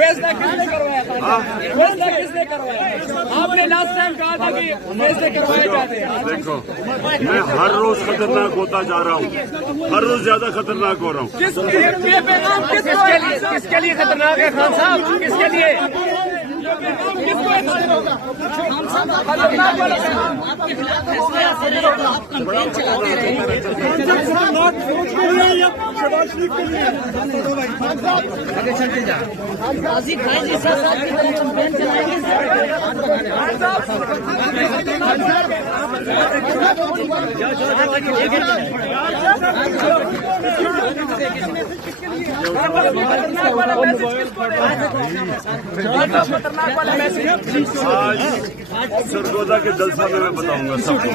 फैसला किसने करवाया था? फैसला किसने करवाया? आपने लास्ट टाइम कहा था कि फैसले करवाए जाते हैं। देखो, मैं हर रोज खतरनाक होता जा रहा हूँ, हर रोज ज्यादा खतरनाक हो रहा हूँ। किसके लिए खतरनाक है खान साहब? किसके लिए? खतरनाक वाला आपके खिलाफ कैंपेन चलाते रहे। आगे चलते जा। आसिफ भाई जी साथ आपकी तरह कैंपेन चलाएंगे। आज सरगोदा के जलसा में मैं बताऊंगा सबको।